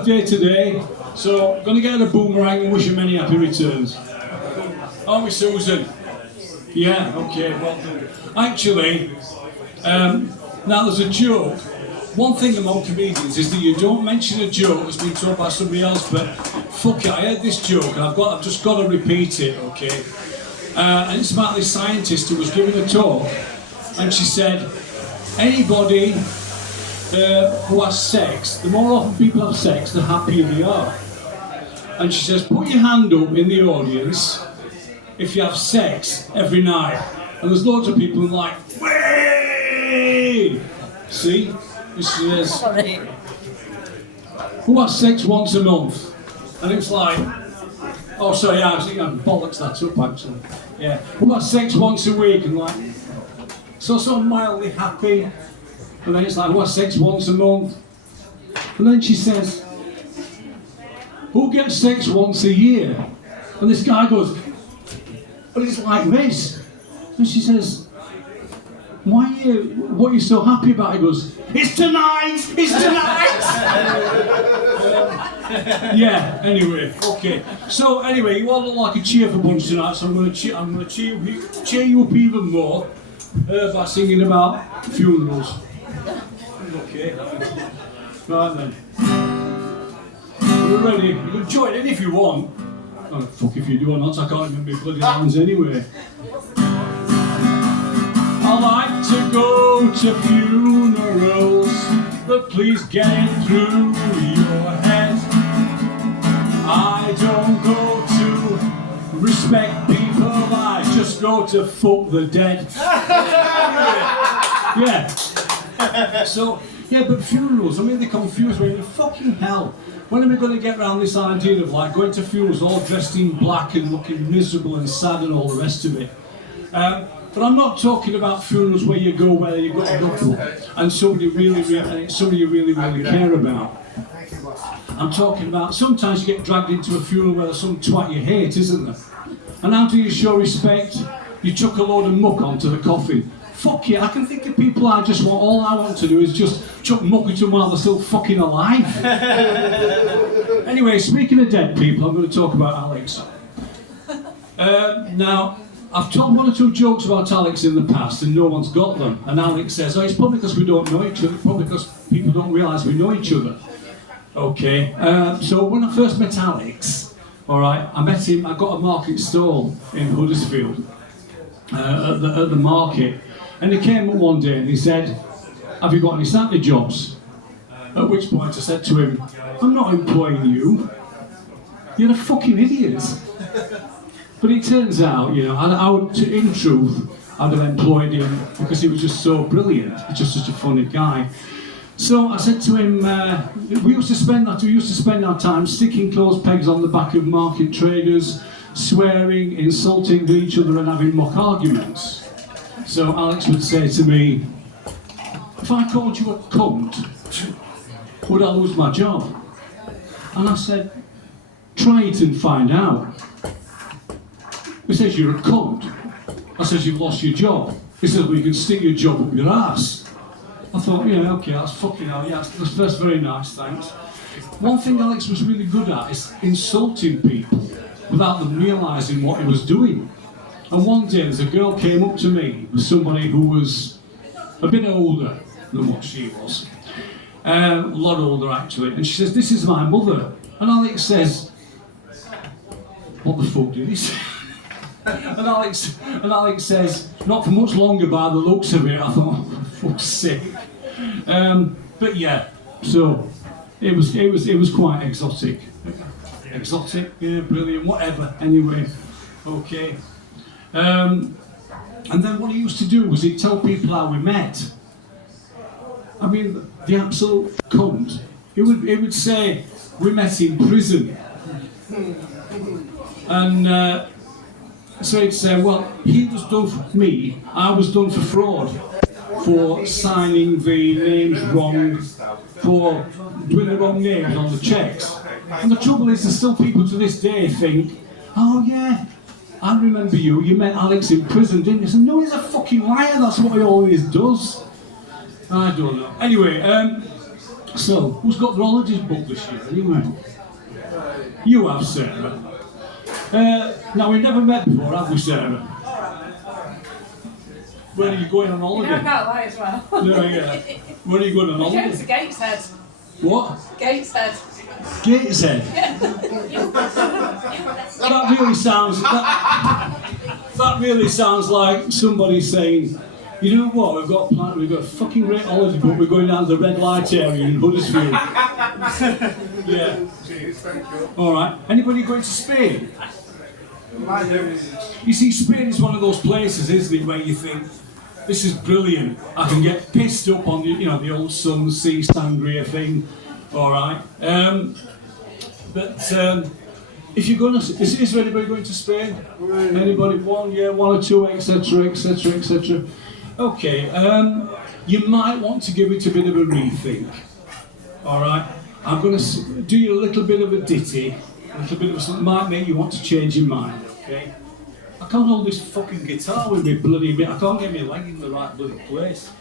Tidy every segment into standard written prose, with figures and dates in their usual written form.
birthday today, so I'm going to get her a boomerang and wish her many happy returns. Aren't we, Susan? Yeah, okay, well done. Actually, now there's a joke. One thing among comedians is that you don't mention a joke that's been told by somebody else, but fuck it, I heard this joke and I've just got to repeat it, okay? And it's about this scientist who was giving a talk, and she said, anybody who has sex, the more often people have sex, the happier they are. And she says, put your hand up in the audience if you have sex every night. And there's loads of people like, way! See? And she says, who has sex once a month? And it's like, oh sorry, I think I bollocks that up actually. Yeah. Who has sex once a week? And like, so mildly happy. And then it's like, who has sex once a month? And then she says, who gets sex once a year? And this guy goes, but it's like this. And she says, what are you so happy about? He goes, it's tonight! It's tonight! Yeah, anyway, okay. So anyway, you all look like a cheerful bunch tonight, so I'm going to cheer you up even more by singing about funerals. Okay. Right then. We're ready. You can join in if you want. Oh, fuck if you do or not, I can't remember my bloody lines anyway. I like to go to funerals, but please get it through your head. I don't go to respect people, I just go to fuck the dead. Yeah. So, yeah, but funerals, I mean, they confuse me. Fucking hell. When are we going to get around this idea of like going to funerals all dressed in black and looking miserable and sad and all the rest of it? But I'm not talking about funerals where you go where you've got a couple and somebody you really care about. I'm talking about sometimes you get dragged into a funeral where there's some twat you hate, isn't there? And how do you show respect? You chuck a load of muck onto the coffin. Fuck yeah, I can think of people all I want to do is just chuck muck into them while they're still fucking alive. Anyway, speaking of dead people, I'm going to talk about Alex. Now, I've told one or two jokes about Alex in the past and no one's got them. And Alex says, oh, it's probably because we don't know each other, probably because people don't realise we know each other. Okay, so when I first met Alex, alright, I met him, I got a market stall in Huddersfield, at the market. And he came up one day and he said, have you got any Saturday jobs? At which point I said to him, I'm not employing you. You're a fucking idiot. But it turns out, you know, in truth, I'd have employed him because he was just so brilliant. He's just such a funny guy. So I said to him, we used to spend our time sticking clothes pegs on the back of market traders, swearing, insulting each other and having mock arguments. So Alex would say to me, if I called you a cunt, would I lose my job? And I said, try it and find out. He says, you're a cunt. I says, you've lost your job. He says, well, you can stick your job up your ass. I thought, yeah, okay, that's fucking hell, yeah, that's very nice, thanks. One thing Alex was really good at is insulting people without them realising what he was doing. And one day, there's a girl came up to me with somebody who was a bit older than what she was. A lot older, actually. And she says, this is my mother. And Alex says, what the fuck did he say? And Alex says, not for much longer by the looks of it. I thought, oh, for fuck's sake. But yeah, so it was quite exotic. Exotic, yeah, brilliant, whatever. Anyway, okay. And then what he used to do was he'd tell people how we met. I mean, the absolute cunt. He would say, we met in prison. And so he'd say, well, he was done for me, I was done for fraud, for signing the names wrong, for doing the wrong names on the cheques. And the trouble is, there's still people to this day think, oh yeah, I remember you met Alex in prison, didn't you? I said, no, he's a fucking liar, that's what he always does. I don't know. Anyway, So, who's got their holidays booked this year anyway? You have, Sarah. Now, we've never met before, have we, Sarah? Where are you going on holiday? You know I can't lie as well. No, yeah. Where are you going on We're going holiday? to Gateshead. What? Gateshead. Gateshead? That really sounds like somebody saying, you know what, we've got a fucking great holiday, but we're going down to the red light area in Huddersfield. Yeah. Alright. Anybody going to Spain? You see, Spain is one of those places, isn't it, where you think, this is brilliant. I can get pissed up on the old sun, sea, sangria thing. Alright. If you're going to, is there anybody going to Spain? Anybody? One or two, etc., etc., etc. Okay. You might want to give it a bit of a rethink. Alright. I'm going to do you a little bit of a ditty. A little bit of something might make you want to change your mind. Okay. I can't hold this fucking guitar with me bloody bit. I can't get my leg in the right bloody place.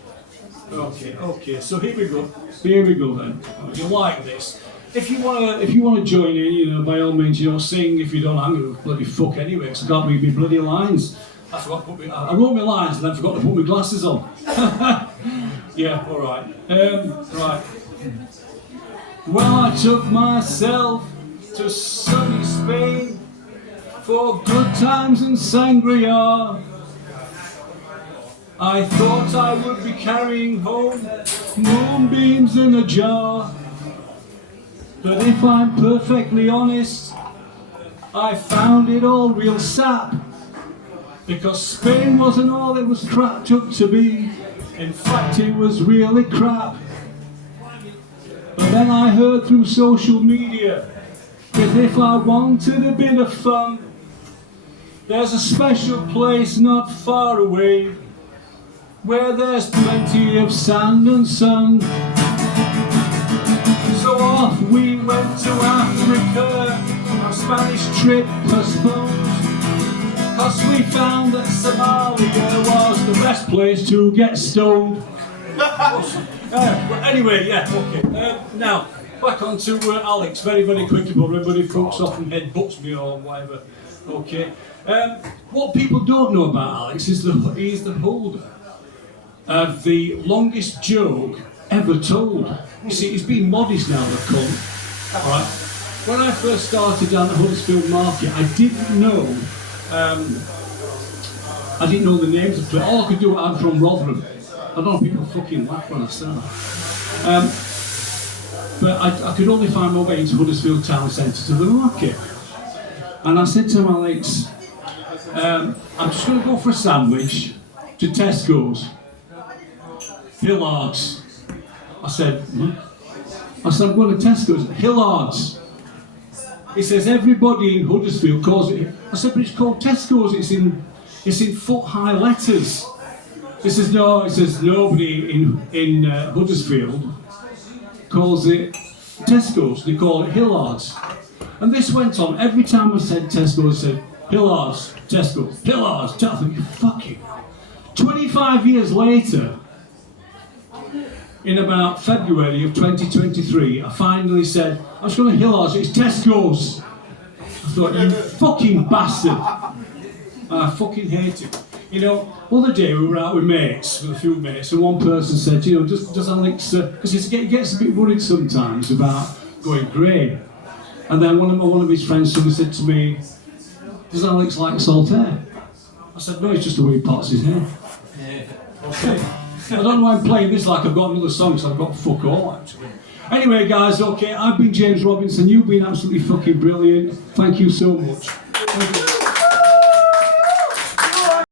Okay, so here we go then. You like this. If you wanna join in, by all means, sing. If you don't, I'm gonna bloody fuck anyway, because I can't read my bloody lines. I wrote my lines and then forgot to put my glasses on. Yeah, alright. Right. Well, I took myself to sunny Spain for good times and sangria. I thought I would be carrying home moonbeams in a jar. But if I'm perfectly honest, I found it all real sap. Because Spain wasn't all it was cracked up to be. In fact, it was really crap. But then I heard through social media that if I wanted a bit of fun, there's a special place not far away where there's plenty of sand and sun. So off we went to Africa, our Spanish trip postponed, cause we found that Somalia was the best place to get stoned. But anyway, yeah, okay. Now, back on to Alex, very, very quickly before everybody fucks off and headbutts me or whatever. Okay. What people don't know about Alex is he's the holder of the longest joke ever told. You see, he's being modest now, the cunt. Alright? When I first started down at Huddersfield Market, I didn't know the names of places. All I could do, I'm from Rotherham. I don't know if people fucking laugh when I say that. But I could only find my way into Huddersfield Town Centre to the market. And I said to Alex, I'm just going to go for a sandwich to Tesco's. Hillards. I said, I'm going to Tesco's. Hillards. He says, everybody in Huddersfield calls it. I said, but it's called Tesco's. It's in foot-high letters. He says, no. He says, nobody in Huddersfield calls it Tesco's. They call it Hillards. And this went on. Every time I said Tesco's, I said, Hillards, Tesco's, Hillards, Tesco's. I think, fucking 25 years later, in about February of 2023, I finally said, I'm just going to Hillards, it's Tesco's. I thought, you fucking bastard. I fucking hate it. The other day we were out with a few mates, and one person said, does Alex, because he gets a bit worried sometimes about going grey. And then one of his friends said to me, does Alex like salt air? I said, no, it's just the way he parts his hair. Okay. I don't know why I'm playing this like I've got another song, because I've got fuck all, actually. Anyway, guys, okay, I've been James Robinson. You've been absolutely fucking brilliant. Thank you so much.